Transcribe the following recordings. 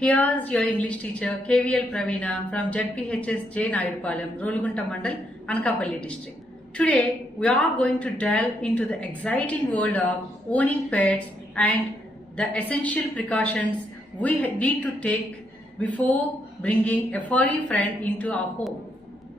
Here's your English teacher KVL Praveena from ZPHS J Naidupalam, Rolgunta Mandal, Anakapalli district. Today we are going to delve into the exciting world of owning pets and the essential precautions we need to take before bringing a furry friend into our home.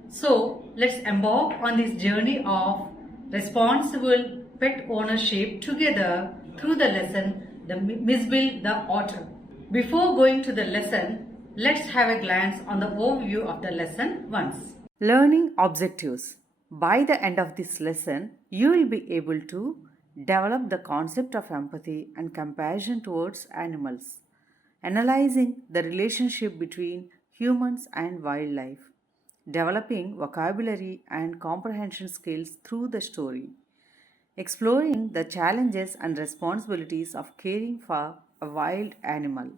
So let's embark on this journey of responsible pet ownership together through the lesson The Misbill the Otter. Before going to the lesson, let's have a glance on the overview of the lesson once. Learning objectives. By the end of this lesson, you will be able to develop the concept of empathy and compassion towards animals, analyzing the relationship between humans and wildlife, developing vocabulary and comprehension skills through the story, exploring the challenges and responsibilities of caring for a wild animal.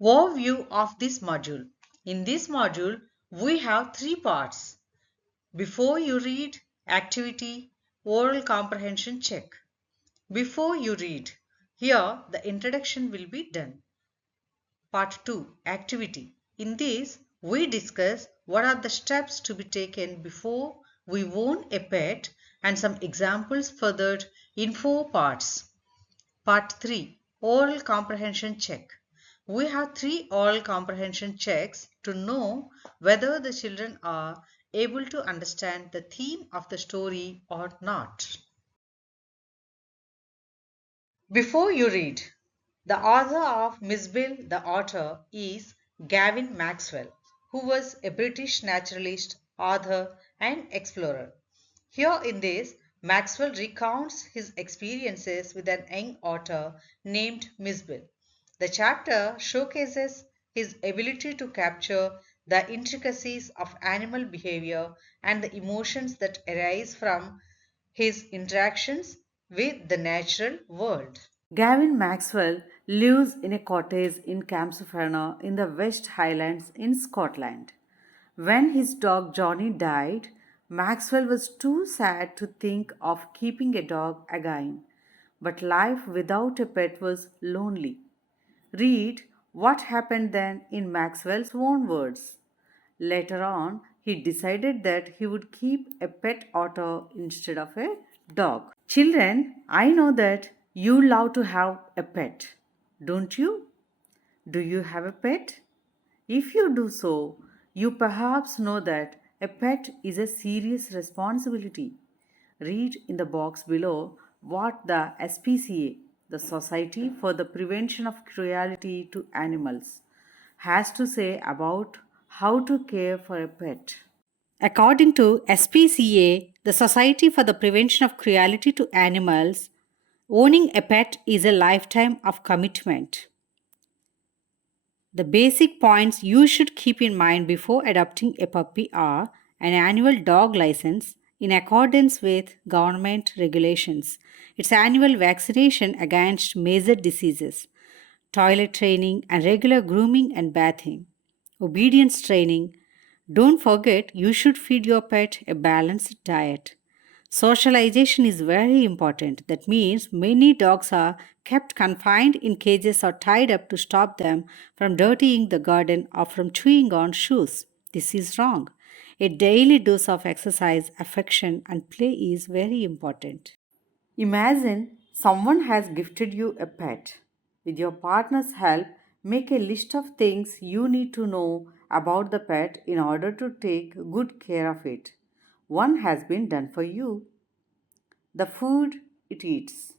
Overview of this module. In this module, we have three parts. Before you read, activity, oral comprehension check. Before you read, here the introduction will be done. Part 2, activity. In this, we discuss what are the steps to be taken before we own a pet and some examples furthered in 4 parts. Part 3, oral comprehension check. We have 3 oral comprehension checks to know whether the children are able to understand the theme of the story or not. Before you read, the author of Miss Bill the Otter is Gavin Maxwell, who was a British naturalist, author and explorer. Here in this, Maxwell recounts his experiences with an young otter named Miss Bill. The chapter showcases his ability to capture the intricacies of animal behavior and the emotions that arise from his interactions with the natural world. Gavin Maxwell lives in a cottage in Campsofana in the West Highlands in Scotland. When his dog Johnny died, Maxwell was too sad to think of keeping a dog again. But life without a pet was lonely. Read what happened then in Maxwell's own words. Later on, he decided that he would keep a pet otter instead of a dog. Children, I know that you love to have a pet, don't you? Do you have a pet? If you do so, you perhaps know that a pet is a serious responsibility. Read in the box below what the SPCA, the Society for the Prevention of Cruelty to Animals, has to say about how to care for a pet. According to SPCA, the Society for the Prevention of Cruelty to Animals, owning a pet is a lifetime of commitment. The basic points you should keep in mind before adopting a puppy are an annual dog license in accordance with government regulations, its annual vaccination against major diseases, toilet training and regular grooming and bathing, obedience training. Don't forget you should feed your pet a balanced diet. Socialization is very important. That means many dogs are kept confined in cages or tied up to stop them from dirtying the garden or from chewing on shoes. This is wrong. A daily dose of exercise, affection, and play is very important. Imagine someone has gifted you a pet. With your partner's help, make a list of things you need to know about the pet in order to take good care of it. One has been done for you. The food it eats.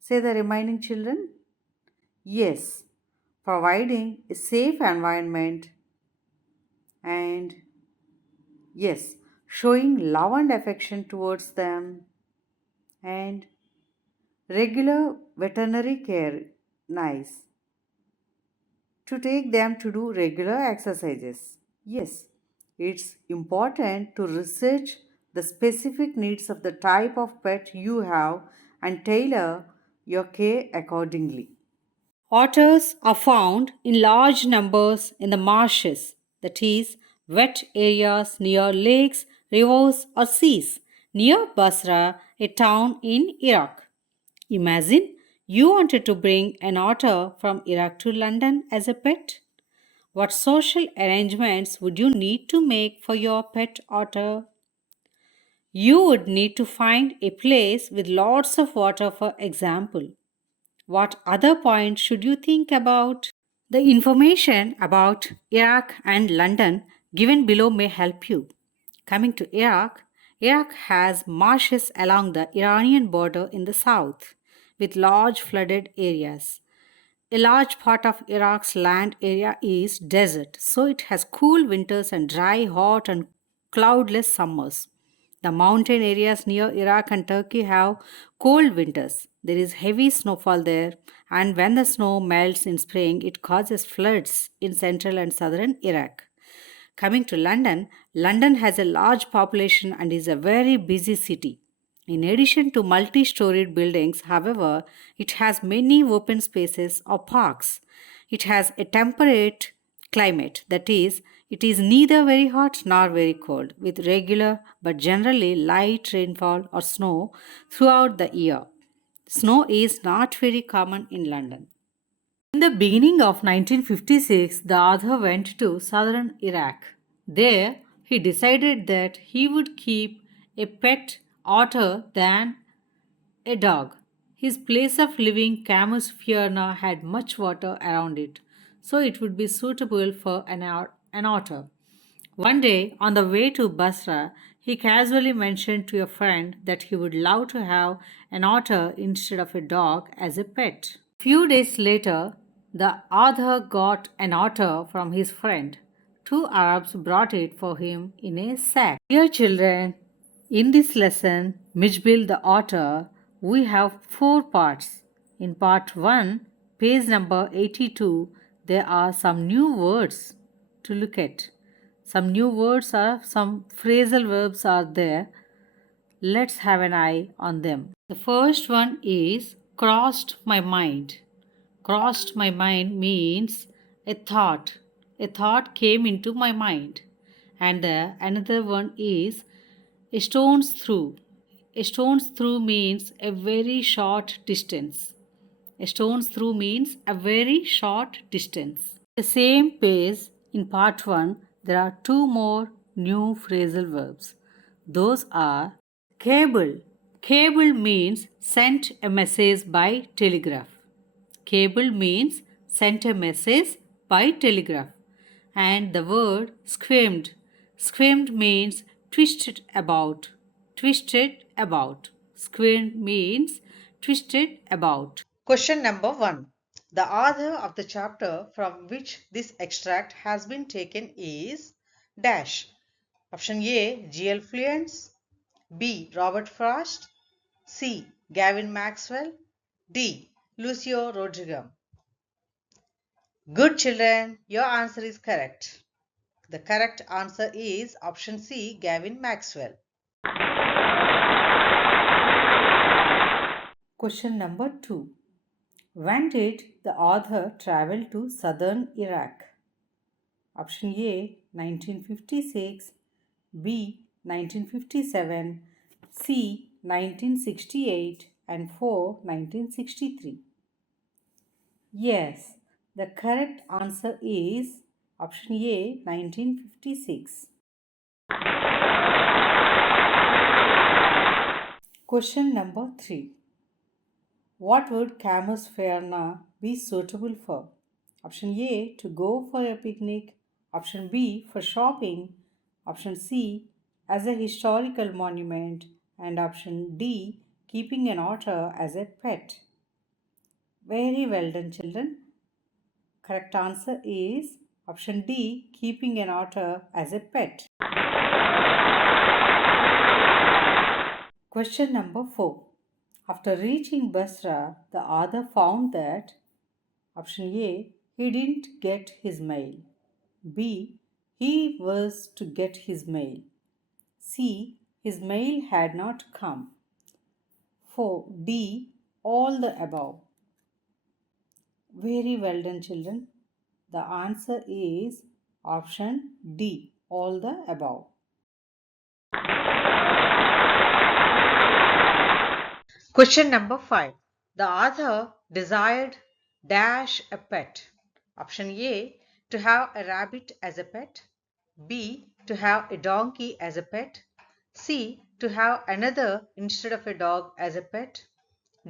Say the remaining children. Yes, providing a safe environment and yes, showing love and affection towards them and regular veterinary care. Nice. To take them to do regular exercises. Yes, it's important to research the specific needs of the type of pet you have and tailor your care accordingly. Otters are found in large numbers in the marshes, that is, wet areas near lakes, rivers, or seas, near Basra, a town in Iraq. Imagine You wanted to bring an otter from Iraq to London as a pet? What social arrangements would you need to make for your pet otter? You would need to find a place with lots of water, for example. What other points should you think about? The information about Iraq and London given below may help you. Coming to Iraq, Iraq has marshes along the Iranian border in the south, with large flooded areas. A large part of Iraq's land area is desert, so it has cool winters and dry, hot, and cloudless summers. The mountain areas near Iraq and Turkey have cold winters. There is heavy snowfall there, and when the snow melts in spring, it causes floods in central and southern Iraq. Coming to London, London has a large population and is a very busy city. In addition to multi storied buildings, however, it has many open spaces or parks. It has a temperate climate, that is, it is neither very hot nor very cold, with regular but generally light rainfall or snow throughout the year. Snow is not very common in London. In the beginning of 1956, the author went to southern Iraq. There, he decided that he would keep a pet otter than a dog. His place of living, Camus Fiorna, had much water around it, so it would be suitable for an otter. One day, on the way to Basra, he casually mentioned to a friend that he would love to have an otter instead of a dog as a pet. Few days later, the author got an otter from his friend. Two Arabs brought it for him in a sack. Dear children, in this lesson, Mijbil the otter, we have four parts. In part 1, page number 82, there are some new words to look at. Some phrasal verbs are there. Let's have an eye on them. The first one is crossed my mind. Crossed my mind means a thought. A thought came into my mind. And the another one is a stone's throw. A stone's throw means a very short distance. A stone's throw means a very short distance. The same page in part 1, there are two more new phrasal verbs. Those are cable. Cable means sent a message by telegraph. Cable means sent a message by telegraph. And the word squirmed. Squirmed means twisted about. Twisted about. Squirmed means twisted about. Question number 1. The author of the chapter from which this extract has been taken is dash. Option A. G.L. Fluence, B. Robert Frost, C. Gavin Maxwell, D. Lucio Rodriguez. Good children, your answer is correct. The correct answer is option C. Gavin Maxwell. Question number 2. When did the author travel to southern Iraq? Option A 1956, B 1957, C 1968, and 4 1963. Yes, the correct answer is option A 1956. Question number 3. What would Camus Fairna be suitable for? Option A to go for a picnic, option B for shopping, option C as a historical monument, and option D keeping an otter as a pet. Very well done, children. Correct answer is option D keeping an otter as a pet. Question number 4. After reaching Basra, the author found that option A, he didn't get his mail. B, he was to get his mail. C, his mail had not come. 4. D, all the above. Very well done, children. The answer is option D, all the above. Question number 5. The author desired dash a pet. Option A, to have a rabbit as a pet. B, to have a donkey as a pet. C, to have another instead of a dog as a pet.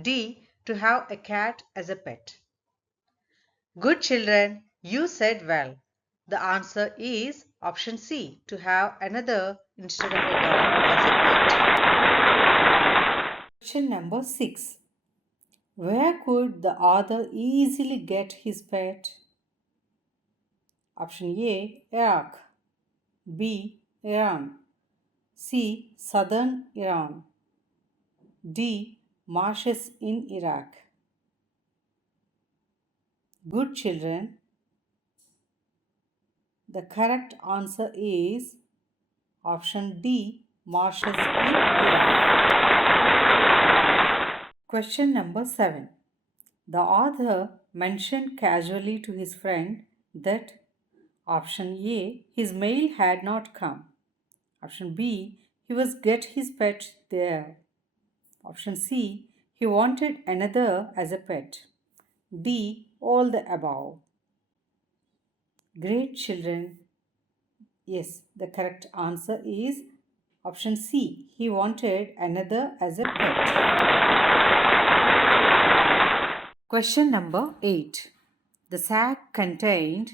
D, to have a cat as a pet. Good children, you said well. The answer is option C, to have another instead of a dog as a pet. Question number 6. Where could the author easily get his pet? Option A, Iraq. B, Iran. C, Southern Iran. D, marshes in Iraq. Good children, the correct answer is option D, marshes in Iraq. Question number 7. The author mentioned casually to his friend that option A, his mail had not come. Option B, he was get his pet there. Option C, he wanted another as a pet. D, all the above. Great children. Yes, the correct answer is option C. He wanted another as a pet. Question number 8. The sack contained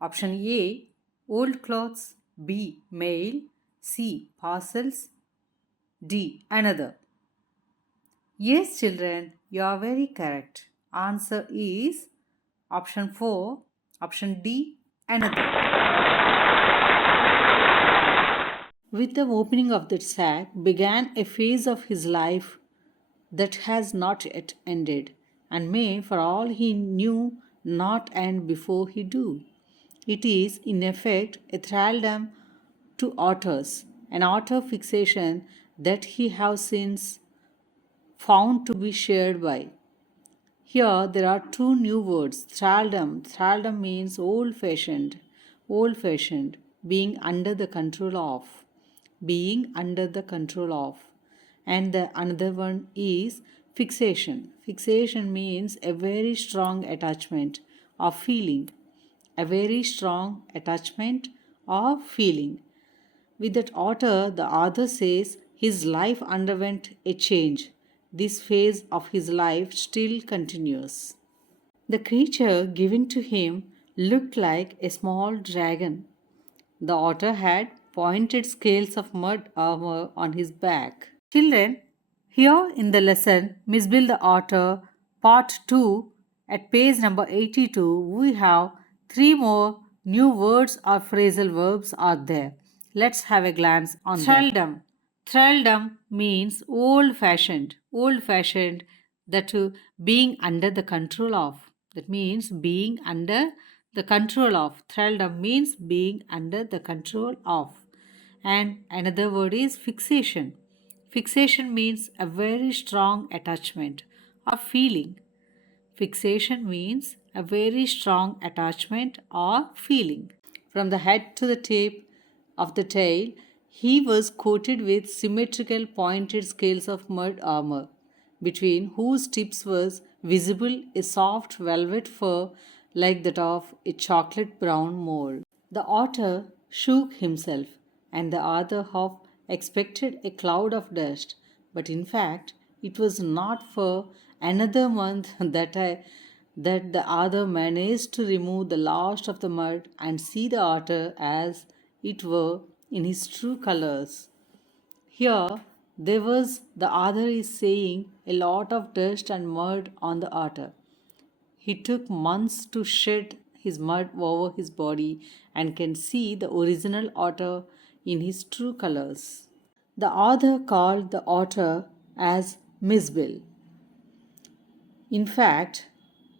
option A, old clothes, B, mail, C, parcels, D, another. Yes, children, you are very correct. Answer is option 4, option D, another. With the opening of that sack began a phase of his life that has not yet ended, and may, for all he knew, not end before he do. It is, in effect, a thraldom to authors, an author fixation that he has since found to be shared by. Here there are two new words, thraldom. Thraldom means old fashioned, being under the control of, being under the control of. And the another one is fixation. Fixation means a very strong attachment or feeling, a very strong attachment or feeling. With that author, the author says his life underwent a change. This phase of his life still continues. The creature given to him looked like a small dragon. The otter had pointed scales of mud armor on his back. Children, here in the lesson, Miss Bill the Otter, Part 2, at page number 82, we have 3 more new words or phrasal verbs are there. Let's have a glance on Thraldom. Thraldom means old fashioned, that being under the control of. That means being under the control of. Thraldom means being under the control of. And another word is fixation. Fixation means a very strong attachment or feeling. Fixation means a very strong attachment or feeling. From the head to the tip of the tail, he was coated with symmetrical pointed scales of mud armor, between whose tips was visible a soft velvet fur like that of a chocolate brown mole. The otter shook himself, and the other half expected a cloud of dust, but in fact it was not for another month that the other managed to remove the last of the mud and see the otter as it were in his true colors. Here, there was the other is saying a lot of dust and mud on the otter. He took months to shed his mud over his body and can see the original otter in his true colors. The author called the otter as Miss Bill. In fact,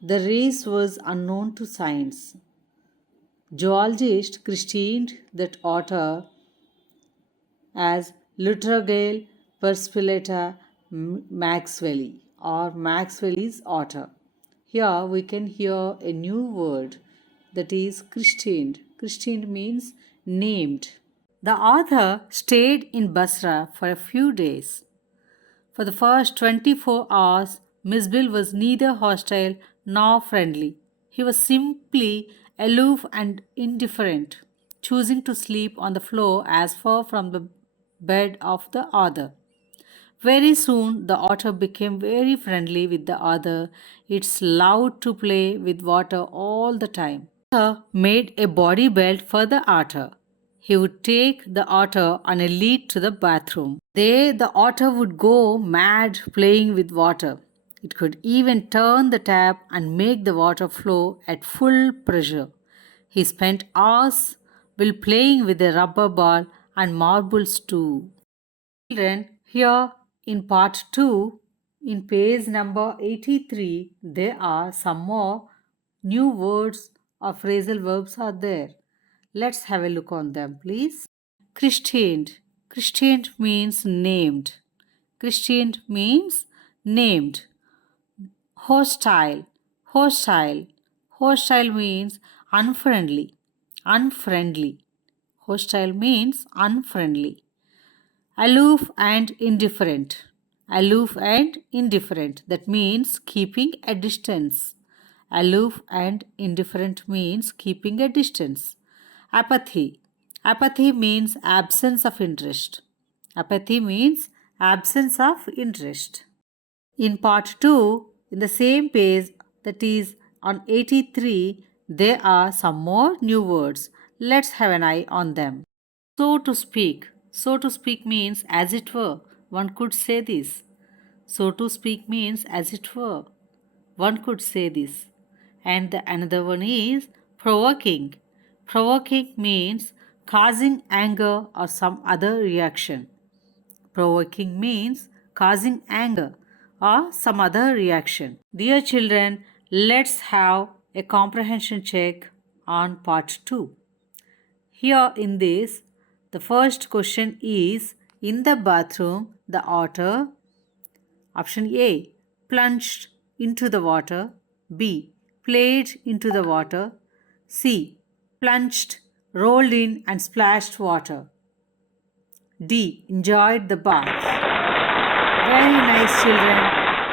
the race was unknown to science. Zoologists christened that otter as Lutrogale perspillata maxwelli or Maxwelli's otter. Here we can hear a new word, that is christened. Christened means named. The author stayed in Basra for a few days. For the first 24 hours, Miss Bill was neither hostile nor friendly. He was simply aloof and indifferent, choosing to sleep on the floor as far from the bed of the other. Very soon, the otter became very friendly with the other. It's loved to play with water all the time. The otter made a body belt for the otter. He would take the otter on a lead to the bathroom. There, the otter would go mad playing with water. It could even turn the tap and make the water flow at full pressure. He spent hours while playing with a rubber ball and marbles too. Children, here in part 2, in page number 83, there are some more new words or phrasal verbs are there. Let's have a look on them, please. Christianed. Christianed means named. Christianed means named. Hostile. Hostile. Hostile means unfriendly. Unfriendly. Hostile means unfriendly. Aloof and indifferent. Aloof and indifferent. That means keeping a distance. Aloof and indifferent means keeping a distance. Apathy. Apathy means absence of interest. Apathy means absence of interest. In part 2, in the same page, that is on 83, there are some more new words. Let's have an eye on them. So to speak. So to speak means as it were. One could say this. So to speak means as it were. One could say this. And the another one is provoking. Provoking means causing anger or some other reaction. Provoking means causing anger or some other reaction. Dear children, let's have a comprehension check on part 2. Here in this, the first question is in the bathroom, the otter, option A, plunged into the water, B, played into the water, C, plunged, rolled in and splashed water, D, enjoyed the bath. Very nice, children.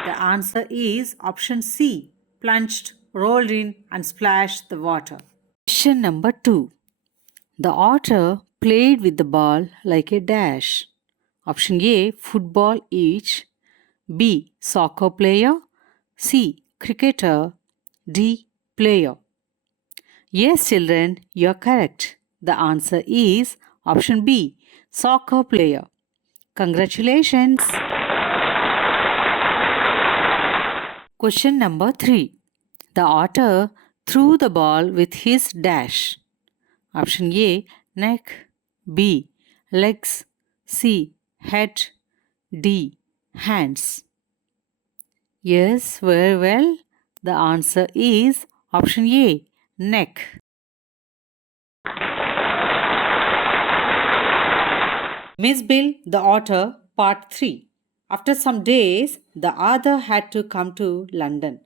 The answer is option C, plunged, rolled in and splashed the water. Question number 2. The otter played with the ball like a dash. Option A, football each. B, soccer player. C, cricketer. D, player. Yes, children, you are correct. The answer is option B, soccer player. Congratulations. Question number 3. The otter threw the ball with his dash. Option A, neck. B, legs. C, head. D, hands. Yes, very well. The answer is option A, neck. Miss Bill the Otter, Part 3. After some days, the author had to come to London.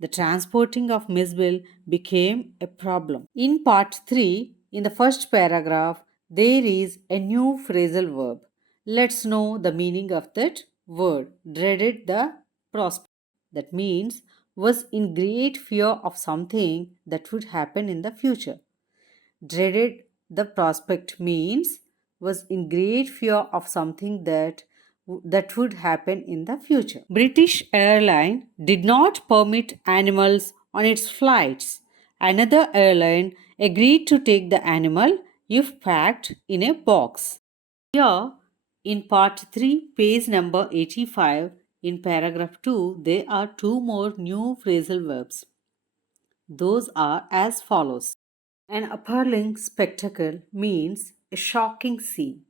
The transporting of Miss Bill became a problem. In Part 3, in the first paragraph, there is a new phrasal verb. Let's know the meaning of that word. Dreaded the prospect. That means was in great fear of something that would happen in the future. Dreaded the prospect means was in great fear of something that would happen in the future. British airline did not permit animals on its flights. Another airline agreed to take the animal if packed in a box. Here in part 3, page number 85, in paragraph 2, there are two more new phrasal verbs. Those are as follows. An appalling spectacle means a shocking scene.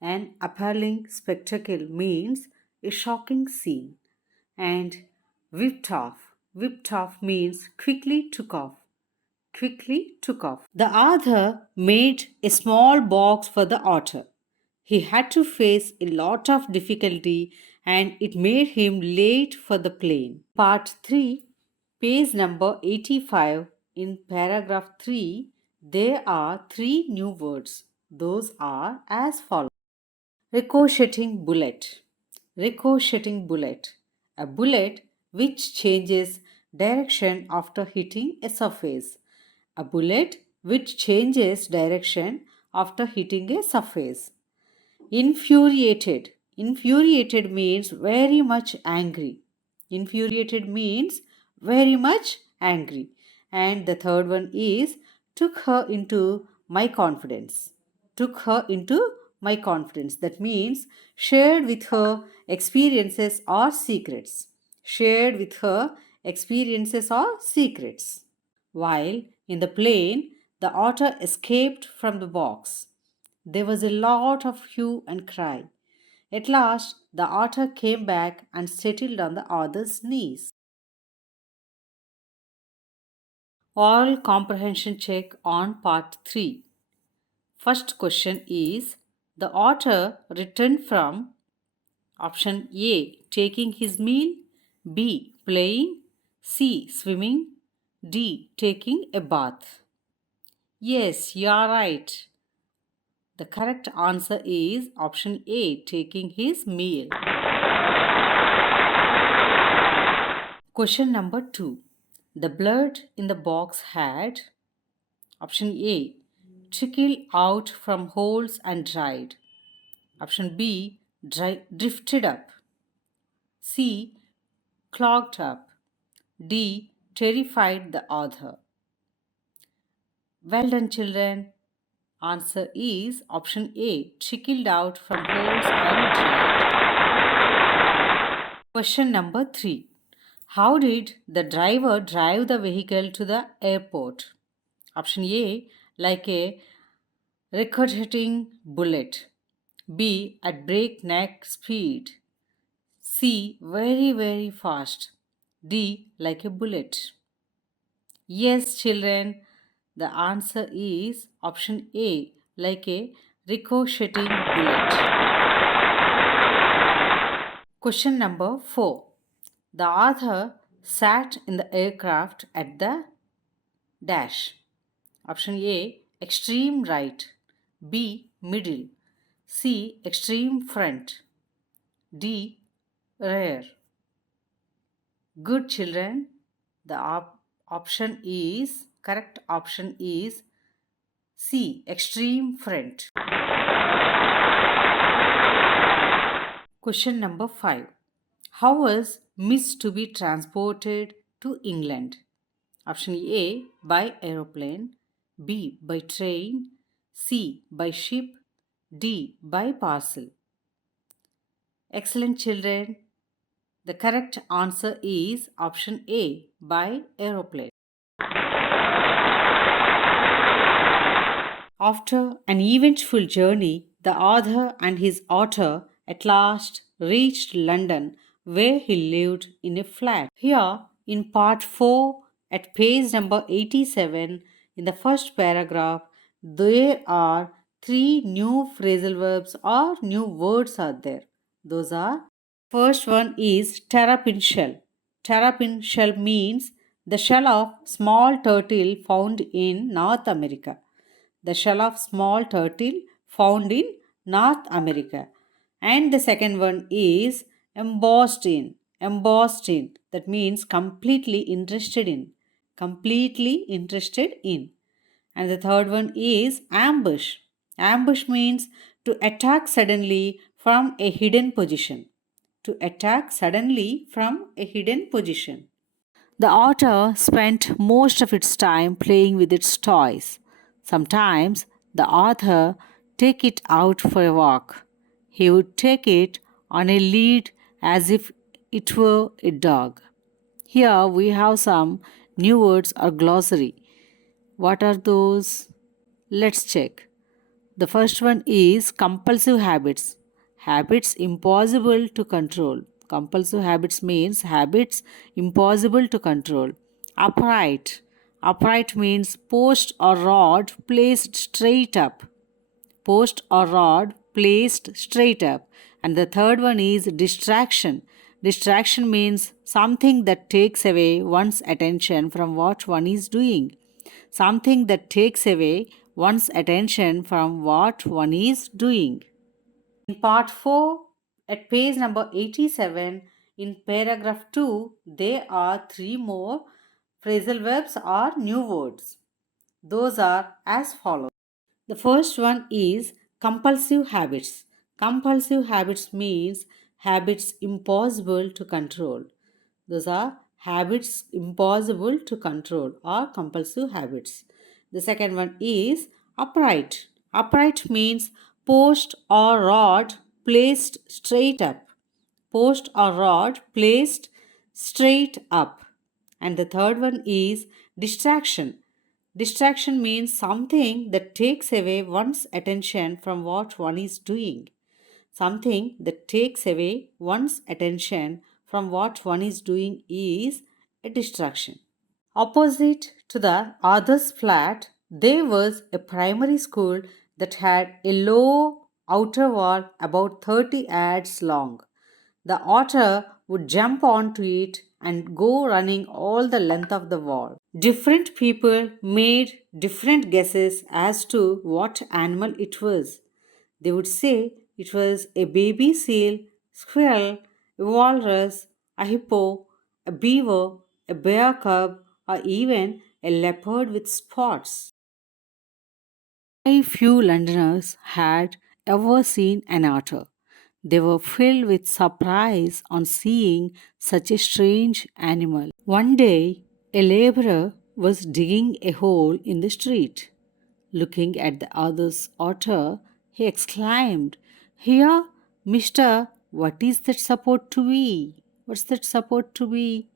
An appalling spectacle means a shocking scene. And whipped off. Whipped off means quickly took off. Quickly took off. The author made a small box for the otter. He had to face a lot of difficulty and it made him late for the plane. Part 3, page number 85, in paragraph 3, there are three new words. Those are as follows. Ricocheting bullet. Ricocheting bullet. A bullet which changes direction after hitting a surface. A bullet which changes direction after hitting a surface. Infuriated. Infuriated means very much angry. Infuriated means very much angry. And the third one is took her into my confidence. Took her into my confidence. That means shared with her experiences or secrets. Shared with her experiences or secrets. While in the plane, the otter escaped from the box. There was a lot of hue and cry. At last, the otter came back and settled on the other's knees. Oral comprehension check on part 3. First question is the otter returned from option A taking his meal, B playing, C swimming, D taking a bath. Yes, you are right. The correct answer is option A, taking his meal. Question number 2. The blood in the box had option A, trickled out from holes and dried. Option B, drifted up. C, clogged up. D, terrified the author. Well done, children. Answer is option A, trickled out from holes and dried. Question number 3. How did the driver drive the vehicle to the airport? Option A, like a ricocheting bullet. B, at breakneck speed. C, very, very fast. D, like a bullet. Yes, children, the answer is option A, like a ricocheting bullet. Question number 4. The author sat in the aircraft at the dash. Option A, extreme right. B, middle. C, extreme front. D, rear. Good, children. The correct option is C, extreme front. Question number 5. How was Miss to be transported to England? Option A, by aeroplane. B, by train. C, by ship. D, by parcel. Excellent, children. The correct answer is option A, by aeroplane. After an eventful journey, the author and his otter at last reached London, where he lived in a flat. Here, in part 4, at page number 87, in the first paragraph, there are 3 new phrasal verbs or new words are there. Those are, first one is terrapin shell. Terrapin shell means the shell of small turtle found in North America. The shell of small turtle found in North America. And the second one is embossed in. Embossed in. That means completely interested in. Completely interested in. And the third one is ambush. Ambush means to attack suddenly from a hidden position. To attack suddenly from a hidden position. The otter spent most of its time playing with its toys. Sometimes the author take it out for a walk. He would take it on a lead as if it were a dog. Here we have some new words or glossary. What are those? Let's check. The first one is compulsive habits. Habits impossible to control. Compulsive habits means habits impossible to control. Upright. Upright means post or rod placed straight up. Post or rod placed straight up. And the third one is distraction. Distraction means something that takes away one's attention from what one is doing. Something that takes away one's attention from what one is doing. In part 4, at page number 87, In paragraph 2, there are 3 more phrasal verbs or new words. Those are as follows. The first one is compulsive habits. Compulsive habits means habits impossible to control. Those are habits impossible to control or compulsive habits. The second one is upright. Upright means post or rod placed straight up. Post or rod placed straight up. And the third one is distraction. Distraction means something that takes away one's attention from what one is doing. Something that takes away one's attention from what one is doing is a distraction. Opposite to the other's flat, there was a primary school that had a low outer wall about 30 yards long. The otter would jump onto it and go running all the length of the wall. Different people made different guesses as to what animal it was. They would say it was a baby seal, squirrel, a walrus, a hippo, a beaver, a bear cub, or even a leopard with spots. Very few Londoners had ever seen an otter. They were filled with surprise on seeing such a strange animal. One day, a laborer was digging a hole in the street. Looking at the other's otter, he exclaimed, "Here, mister, what is that supposed to be? What's that supposed to be?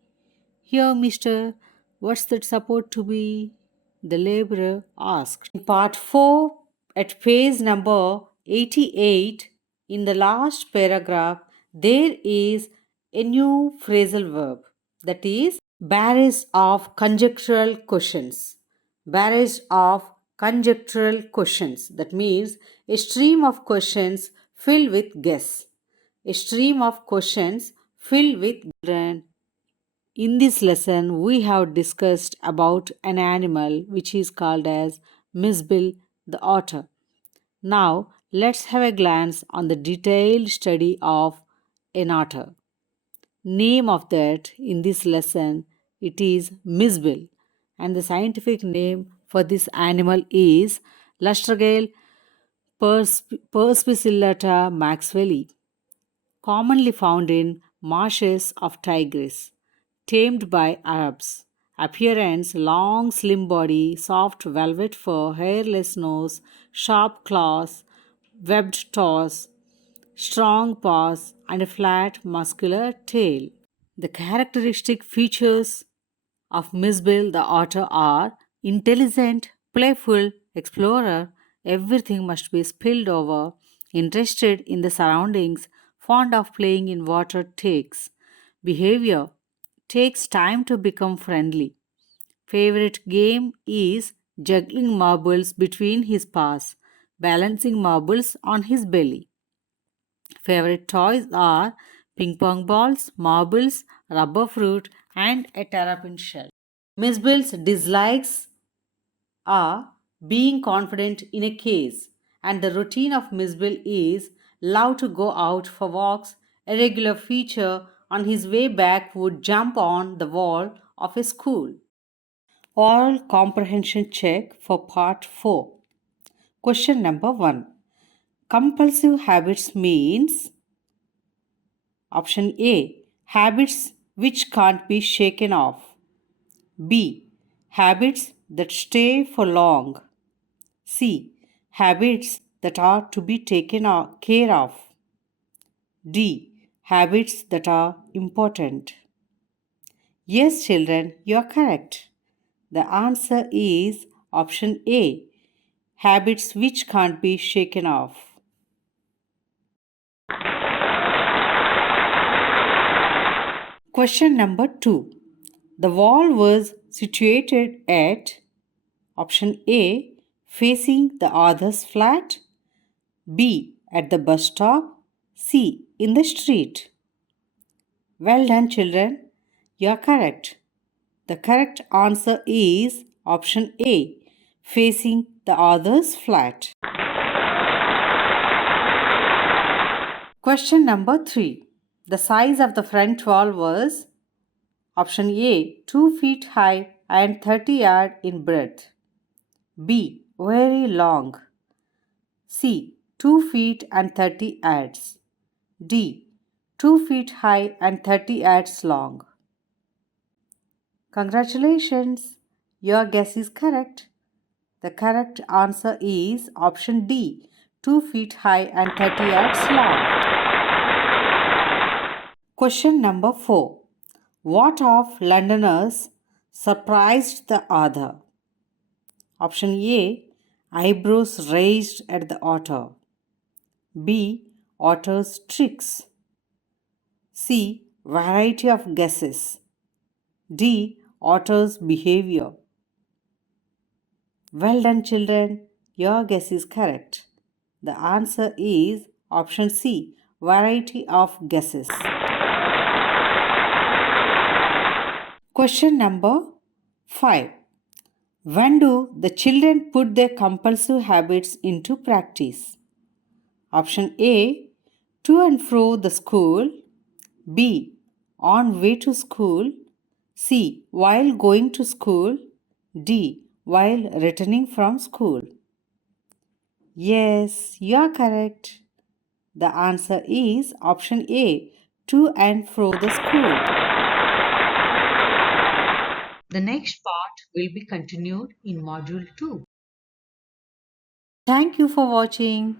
Here, mister, what's that supposed to be?" the laborer asked. In part 4, at page number 88, in the last paragraph, there is a new phrasal verb, that is, barrage of conjectural questions. Barrage of conjectural questions. That means a stream of questions filled with guess. A stream of questions filled with children. In this lesson, we have discussed about an animal which is called as Miss Bill the otter. Now, let's have a glance on the detailed study of an otter. Name of that in this lesson, it is Miss Bill, and the scientific name for this animal is Lustrogale perspicillata maxwelli, commonly found in marshes of Tigris, tamed by Arabs. Appearance: long, slim body, soft velvet fur, hairless nose, sharp claws, webbed toes, strong paws, and a flat, muscular tail. The characteristic features of Miss Bill the otter are intelligent, playful, explorer, everything must be spilled over, interested in the surroundings, fond of playing in water, behavior, takes time to become friendly. Favorite game is juggling marbles between his paws, balancing marbles on his belly. Favorite toys are ping pong balls, marbles, rubber fruit, and a terrapin shell. Miss Bill's dislikes are being confident in a case, and the routine of Miss Bill is love to go out for walks. A regular feature on his way back would jump on the wall of a school. Oral comprehension check for part 4. Question number 1. Compulsive habits means option A, habits which can't be shaken off. B, habits that stay for long. C, habits that are to be taken care of. D, habits that are important. Yes, children, you are correct. The answer is option A, habits which can't be shaken off. Question number 2. The wall was situated at option A, facing the other's flat, B, at the bus stop, C, in the street. Well done, children. You are correct. The correct answer is option A, facing the other's flat. Question number 3. The size of the front wall was option A 2 feet high and 30 yards in breadth. B. Very long. C. 2 feet and 30 yards. D. 2 feet high and 30 yards long. Congratulations! Your guess is correct. The correct answer is option D. 2 feet high and 30 yards long. Question number 4. What of Londoners surprised the author? Option A. Eyebrows raised at the author. B. Author's tricks. C. Variety of guesses. D. Author's behavior. Well done, children. Your guess is correct. The answer is option C. Variety of guesses. Question number 5. When do the children put their compulsive habits into practice? Option A. To and fro the school. B. On way to school. C. While going to school. D. While returning from school. Yes, you are correct. The answer is option A. To and fro the school. The next part will be continued in Module 2. Thank you for watching.